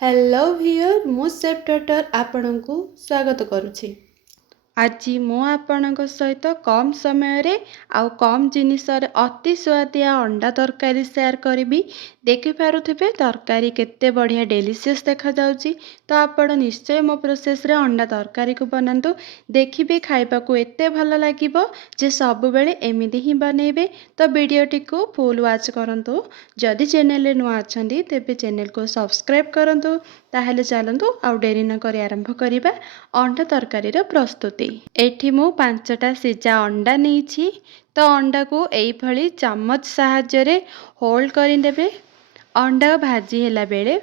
Hello भियर मु safe daughter आपणको स्वागत करुछि। आज मु आपणक सहित कम समय रे आउ कम जिनिसर अति स्वादिया अंडा तरकारी शेयर करी। देखि पारुथिबे तरकारी केते बढ़िया डेलीशियस देखा जाउची। तो आपण निश्चय मो प्रोसेस रे अंडा तरकारी को बनांतु, देखिबे खाइबा को एते भलो लागिबो जे सब बेले एमिति ही बनेबे। तो वीडियोटी को फुल वॉच करंतु। जदि चैनल रे नुआ अछंती तेबे चैनल को सब्सक्राइब करंतु। ताहेले चलंतु आउ डेरी न करी आरंभ करिबा अंडा तरकारी रो प्रस्तुति। एठी मु 5टा सिजा अंडा नेछि। तो अंडा को एई भली चम्मच सहाय्य रे होल्ड करि देबे। अंडा भाजी हेला बेले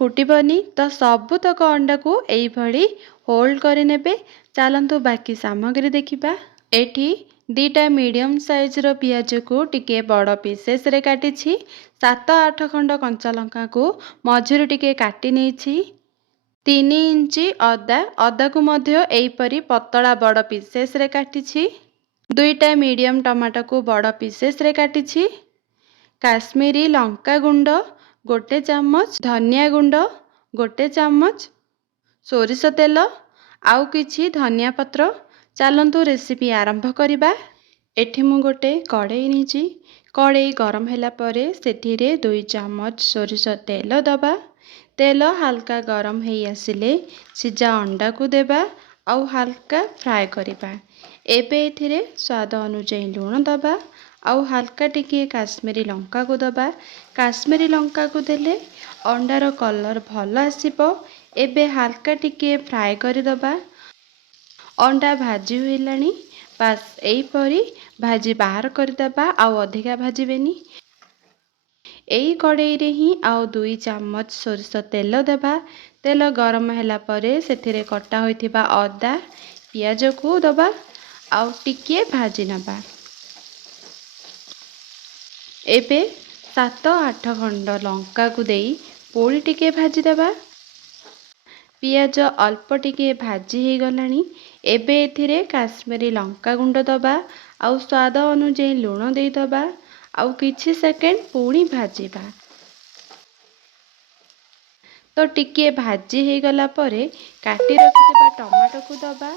फुटिबनी तो सबुतक अंडा को एई भली होल्ड करि नेबे। चलंतु बाकी सामग्री देखिबा। एठी 2टा मीडियम साइज रो पियाज को टिके बड़ पीसेस रे काटिछि। 7-8 खंड कंचा लंका को मझिरु टिके काटी नेछि। 3 इंची अदा को मध्य एईपरी पतला बड़ पीसेस रे काटिछि। 2टा मीडियम टमाटो को बड़ पीसेस रे काटिछि। काश्मीरी लंका गुंड 1 चम्मच, धनिया गुंड 1 चम्मच, सोरिष तेल आउ किछि धनिया पत्र। चलंतु रेसिपी आरंभ करिबा। एठी मु गोटे कढ़ई नीची। कढ़ई गरम होला परे सेठिरे 2 चम्मच सोरिष तेल दबा। तेल हल्का गरम हेई आसिले सिजा अंडा को देबा आउ हल्का फ्राए करिबा। एबे एथिरे स्वाद अनुसार लूण दबा आउ हल्का टिके काश्मीरी लंका को दबा। काश्मीरी लंका को देले अंडार कलर भल आसीबो। एबे हल्का टिके फ्राए करि दबा। अंडा भाजी होइलानी, बस एई परी भाजी बाहर कर दबा आउ अधिका भाजीबेनी। एई कढ़ई रे ही आउ 2 चम्मच सोरिष तेल देबा। तेल गरम होला परे सेथिरे कटा होइथिबा अदा पियाज को दबा आउ टिके भाजी नबा। एबे 7-8 खंड लंका को देई पोड़ी टिके भाजी देबा। पियाज अल्प टिके भाजी हे गलानी। एबे एथिरे काश्मीरी लंका गुंड दबा आउ स्वाद अनुसार लूण दे दबा आउ किछि सेकेंड पुणी भाजीबा। तो टिके भाजी हे गला परे काटी रखिथिबा टमाटो को दबा।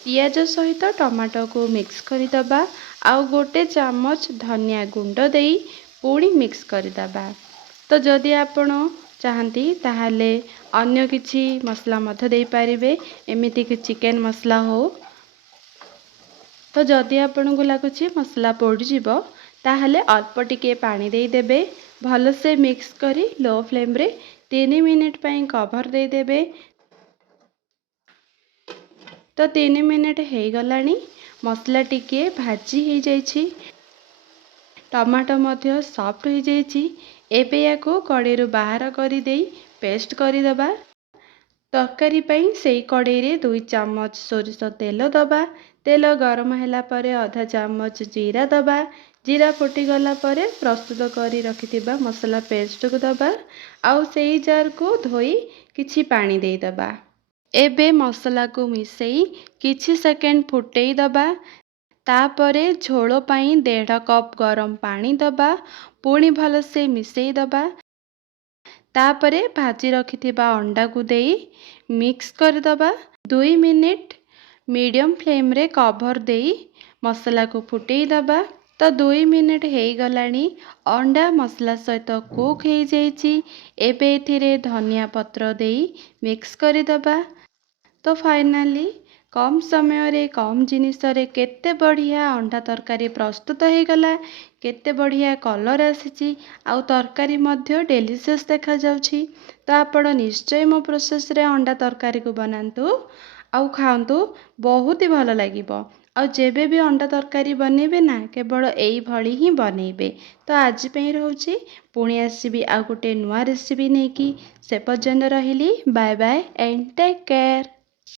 पियाज सहित टमाटो को मिक्स करि दबा आउ 1 चम्मच धनिया गुंड देई पुणी मिक्स करि दबा। तो जदि आपण चाहती ताहले अन्य किछि मसला मध्य दे पारिबे, एमिति कि चिकन मसला हो। तो जदि आपण को लागुछि मसला पोड़ी जिवो ताहले अल्प टिके पानी दे देबे। भल से मिक्स करी लो फ्लेम रे 3 मिनिट पई कवर दे देबे। तो 3 मिनिट हे गलानी, मसला टिके भाजी हे जाइछि, टमाटो मध्य सॉफ्ट हो जाइछि। एबे याको कड़ेरु बाहर करी देई पेस्ट करी दबा। तरकारी पई सेई कड़ई रे 2 चम्मच सोरिष तेल दबा। तेल गरम होला परे आधा चम्मच जीरा दबा। जीरा फुटी गला परे प्रस्तुत करी रखिथिबा मसला पेस्ट को दबा आउ सेई जार को धोई किछि पानी दे दबा। एबे मसला को मिसेई किछि सेकेंड फुटेई दबा। तापरे झोल पाई 1.5 कप गरम पानी दबा। पुणी भल से मिसेई दबा। तापरे भाजी रखिथिबा अंडा को देई मिक्स कर दबा। 2 मिनिट मीडियम फ्लेम रे कवर देई मसला को फुटेई दबा। तो 2 मिनिट हे गलानी, अंडा मसला सहित कुक हे जाइछि। एबे एथिरे धनिया पत्र देई मिक्स करि दबा। तो फाइनली कम समय रे कम जिनिस रे केते बढ़िया अंडा तरकारी प्रस्तुत हो गला। केते बढ़िया कलर आसीची आउ तरकारी मध्य डेलीशियस देखा जाउची। तो आपण निश्चय मो प्रोसेस रे अंडा तरकारी को बनांतु आउ खांतु, बहुत ही भलो लागिबो। आउ जेबे भी अंडा तरकारी बनेबे ना केवल एई भली ही बनेबे। तो आज पे रहउची, पुणी आसीबी आ गोटे नुआ रेसिपी नेकी। से पर्यंत रहिली, bye bye and take care.